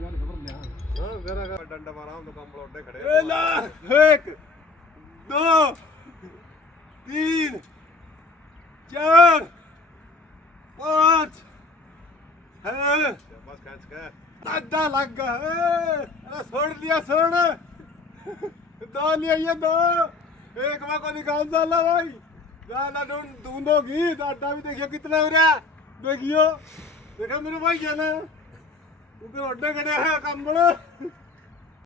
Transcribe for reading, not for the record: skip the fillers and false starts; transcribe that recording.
यार खबर ले हां मेरा डंडा मारा हम तो कंबल ओढ़े खड़े ए ला 1 2 3 4 5 है बस खींच के दादा लग गया अरे छोड़ दिया छोड़ दो लिया ये दो एक बार को निकाल डाला भाई गाना ढूंढो घी दादा भी देखियो कितना हो रहा देखियो देखा मेरे भाई क्या ना ऊपर ओढ़े खड़े हैं कंबल